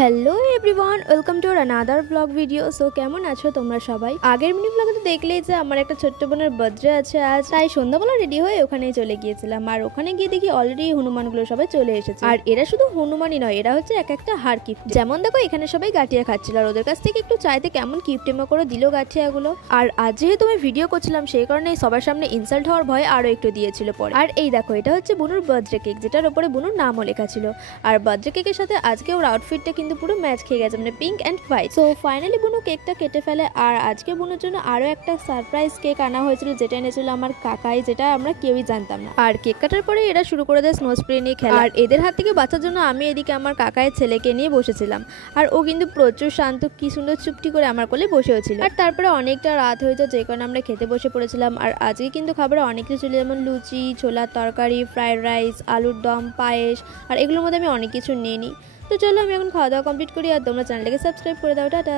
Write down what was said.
Hello everyone, welcome to another blog video. So কেমন আছো তোমরা সবাই? আগের মিনি ব্লগে তো দেখলেই যে আমার একটা ছোট্ট বোনের বার্থডে আছে আজ, তাই সন্ধ্যাবেলা রেডি হয়ে ওখানেই চলে গিয়েছিলাম। আর ওখানে গিয়ে দেখি অলরেডি হনুমানগুলো সবাই চলে এসেছে। আর এরা শুধু হনুমানই নয়, এরা হচ্ছে এক একটা হার কিপ্ট। যেমন দেখো এখানে সবাই গাঠিয়া খাচ্ছিল, আর ওদের কাছ থেকে একটু চাইতে কেমন কিপ্টেমো করে দিল গাঠিয়াগুলো। আর আজ যেহেতু আমি ভিডিও করছিলাম সেই কারণে সবার সামনে ইনসাল্ট হওয়ার ভয় আরো একটু দিয়েছিল পরে। আর এই দেখো, এটা হচ্ছে বুনুর বার্থডে কেক, যেটার উপরে বুনুর নামও লেখা ছিল। আর বার্থডে কেকের সাথে আজকে ওর আউটফিটটা কিন্তু পুরো ম্যাচ খেয়ে গেছে, মানে pink and white. So finally বুনু কেকটা কেটে ফেলে। আর আজকে বুনুর জন্য আরো একটা সারপ্রাইজ কেক আনা হয়েছিল, যেটা এনেছিল আমার কাকাই, যেটা আমরা কেউই জানতাম না। আর কেক কাটার পরে এরা শুরু করে দেয় স্নো স্প্রে নিয়ে খেলা। আর এদের হাত থেকে বাঁচার জন্য আমি এদিকে আমার কাকায়ের ছেলেকে নিয়ে বসেছিলাম। আর ও কিন্তু প্রচুর শান্ত, কি সুন্দর চুপটি করে আমার কোলে বসেও ছিল। আর তারপরে অনেকটা রাত হয়ে যায়, যে কারণে আমরা খেতে বসে পড়েছিলাম। আর আজকে কিন্তু খাবারে অনেক কিছু ছিল, যেমন লুচি, ছোলার তরকারি, ফ্রাইড রাইস, আলুর দম, পায়েস। আর এগুলোর মধ্যে আমি অনেক কিছু নিয়ে নিই। তো চলো আমি এখন খাওয়া দাওয়া কমপ্লিট করি, আর তোমরা চ্যানেলটাকে সাবস্ক্রাইব করে দাও। টাটা।